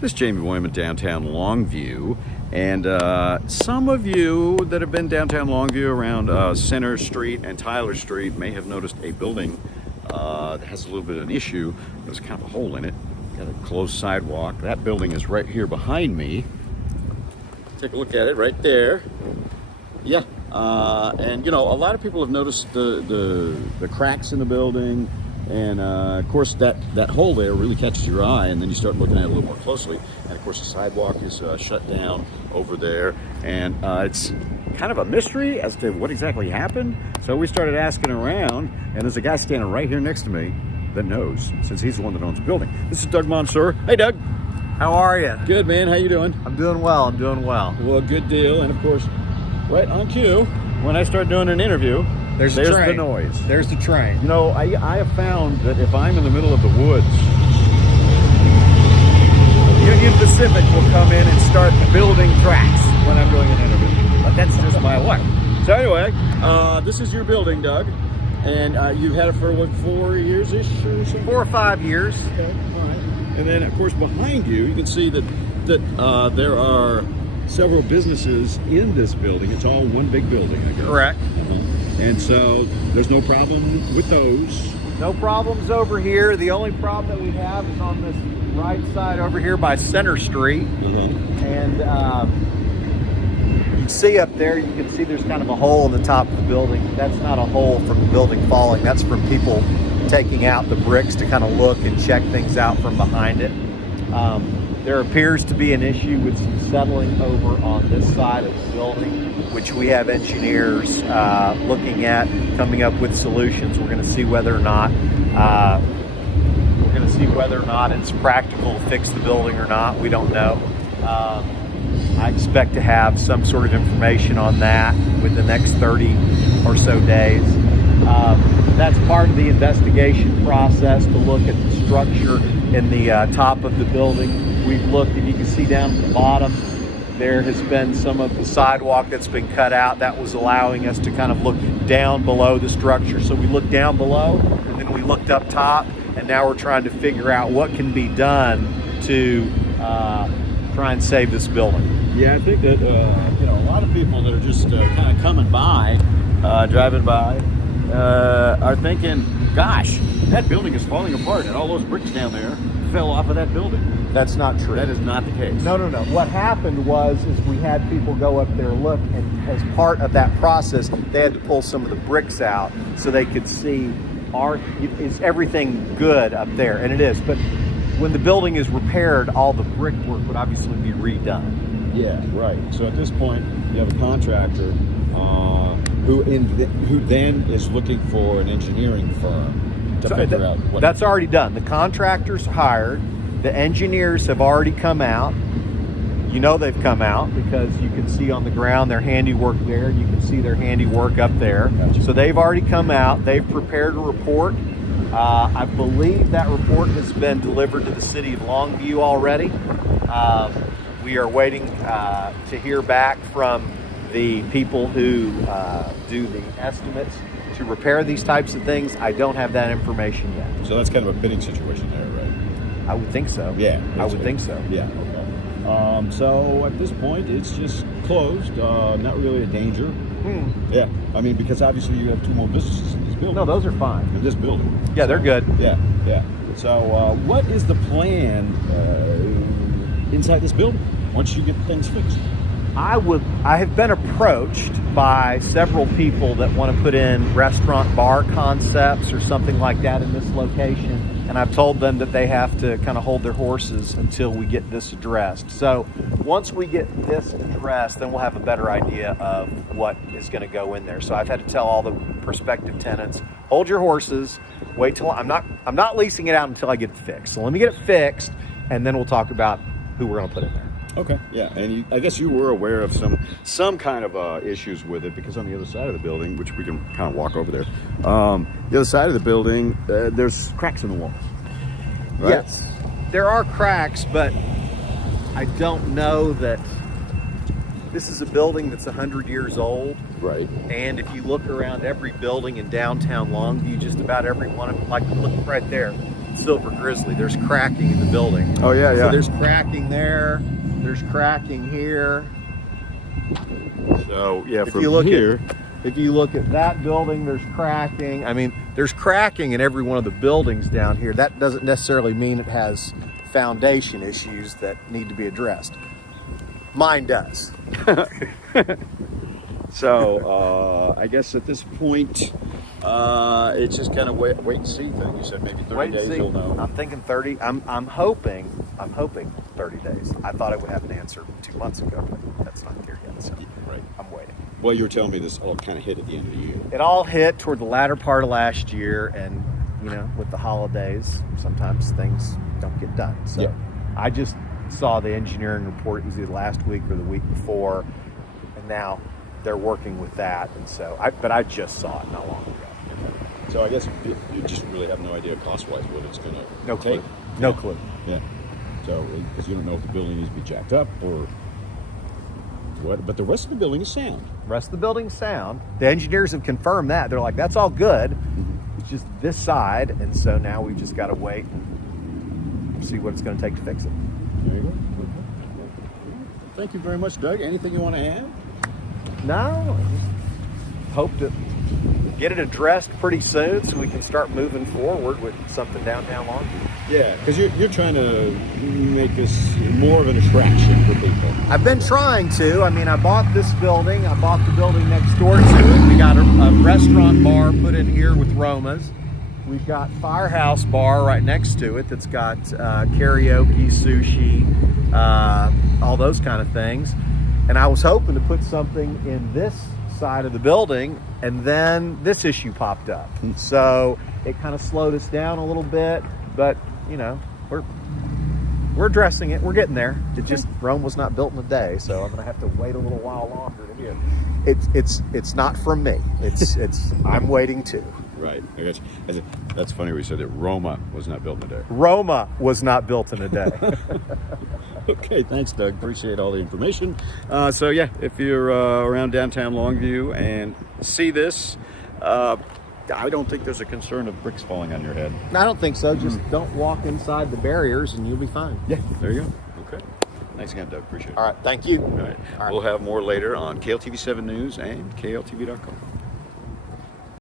This is Jamey Boyum in downtown Longview, and some of you that have been downtown Longview around Center Street and Tyler Street may have noticed a building that has a little bit of an issue. There's kind of a hole in it, got a closed sidewalk. That building is right here behind me. Take a look at it right there. Yeah, and you know, a lot of people have noticed the cracks in the building. And of course, that hole there really catches your eye, and then you start looking at it a little more closely. And of course, the sidewalk is shut down over there, and it's kind of a mystery as to what exactly happened. So we started asking around, and there's a guy standing right here next to me that knows, since he's the one that owns the building. This is Doug Monsour. Hey, Doug. How are you? Good, man. How you doing? I'm doing well. I'm doing well. Well, good deal. And of course, right on cue, when I start doing an interview, there's the noise. There's the train. You know, I have found that if I'm in the middle of the woods, Union Pacific will come in and start building tracks when I'm doing an interview. But that's just my luck. So anyway, this is your building, Doug. And you've had it for, what, 4 years-ish or something? 4 or 5 years. Okay, all right. And then, of course, behind you, you can see that there are several businesses in this building. It's all one big building, I guess. Correct. And so there's no problem with those. No problems over here. The only problem that we have is on this right side over here by Center Street. And you can see up there, you can see there's kind of a hole in the top of the building. That's not a hole from the building falling. That's from people taking out the bricks to kind of look and check things out from behind it. There appears to be an issue with some settling over on this side of the building, which we have engineers looking at, coming up with solutions. We're going to see whether or not it's practical to fix the building or not. We don't know. I expect to have some sort of information on that within the next 30 or so days. That's part of the investigation process, to look at the structure in the top of the building. We've looked, and you can see down at the bottom, there has been some of the sidewalk that's been cut out. That was allowing us to kind of look down below the structure. So we looked down below, and then we looked up top, and now we're trying to figure out what can be done to try and save this building. Yeah, I think that you know, a lot of people that are just kind of coming by, driving by, are thinking, gosh, that building is falling apart, and all those bricks down there fell off of that building. That's not true. That is not the case. No. What happened was we had people go up there and look, and as part of that process, they had to pull some of the bricks out so they could see, is everything good up there? And it is. But when the building is repaired, all the brickwork would obviously be redone. Yeah, right. So at this point, you have a contractor who then is looking for an engineering firm to figure out what. That's already done. The contractor's hired. The engineers have already come out. You know they've come out because you can see on the ground their handiwork there. You can see their handiwork up there. Gotcha. So they've already come out. They've prepared a report. I believe that report has been delivered to the city of Longview already. We are waiting to hear back from the people who do the estimates to repair these types of things. I don't have that information yet. So that's kind of a bidding situation there, right? I would think so. Yeah. I would think so. Yeah, okay. So at this point, it's just closed, not really a danger. Yeah, I mean, because obviously you have 2 more businesses in this building. No, those are fine. In this building. Yeah, they're good. Yeah. So what is the plan inside this building once you get things fixed? I have been approached by several people that want to put in restaurant bar concepts or something like that in this location. And I've told them that they have to kind of hold their horses until we get this addressed. So once we get this addressed, then we'll have a better idea of what is going to go in there. So I've had to tell all the prospective tenants, hold your horses, wait till I'm not leasing it out until I get it fixed. So let me get it fixed, and then we'll talk about who we're going to put in there. Okay, yeah, and I guess you were aware of some kind of issues with it, because on the other side of the building, which we can kind of walk over there, the other side of the building, there's cracks in the walls, right? Yes, there are cracks, but I don't know that this is a building that's 100 years old. Right. And if you look around every building in downtown Longview, just about every one of them, like look right there, Silver Grizzly, there's cracking in the building. Oh yeah, yeah. So there's cracking there, there's cracking here. So yeah, If from you look here, if you look at that building, there's cracking. I mean, there's cracking in every one of the buildings down here. That doesn't necessarily mean it has foundation issues that need to be addressed. Mine does. so I guess at this point, it's just kind of wait and see thing. You said maybe 30 Wait and days see. you'll know. I'm thinking 30. I'm hoping 30 days. I thought I would have an answer 2 months ago, but that's not there yet. So Right. I'm waiting. Well, you were telling me this all kind of hit at the end of the year. It all hit toward the latter part of last year, and you know, with the holidays, sometimes things don't get done. So Yeah. I just saw the engineering report. It was either last week or the week before, and now they're working with that. And so, but I just saw it not long ago. So I guess you just really have no idea cost-wise what it's going to No clue. take. No clue. Yeah. So because you don't know if the building needs to be jacked up or what, but the rest of the building is sound. Rest of the building's sound. The engineers have confirmed that. They're like, that's all good. It's just this side, and so now we've just got to wait and see what it's going to take to fix it. There you go. Thank you very much, Doug. Anything you want to add? No, I just hope to get it addressed pretty soon so we can start moving forward with something downtown Longview. Yeah, because you're trying to make this more of an attraction for people. I've been trying to. I mean, I bought this building. I bought the building next door to it. We got a restaurant bar put in here with Roma's. We've got Firehouse Bar right next to it that's got karaoke, sushi, all those kind of things. And I was hoping to put something in this side of the building, and then this issue popped up. So it kind of slowed us down a little bit, but you know, we're addressing it. We're getting there. It just, Rome was not built in a day, so I'm gonna have to wait a little while longer to do it. It's not from me. It's I'm waiting too. Right. I got you. That's funny we said that Roma was not built in a day. Roma was not built in a day. Okay, thanks, Doug. Appreciate all the information. So yeah, if you're around downtown Longview and see this, I don't think there's a concern of bricks falling on your head. I don't think so. Just don't walk inside the barriers and you'll be fine. Yeah, there you go. Okay. Thanks again, Doug. Appreciate it. All right. Thank you. All right. We'll have more later on KLTV 7 News and KLTV.com.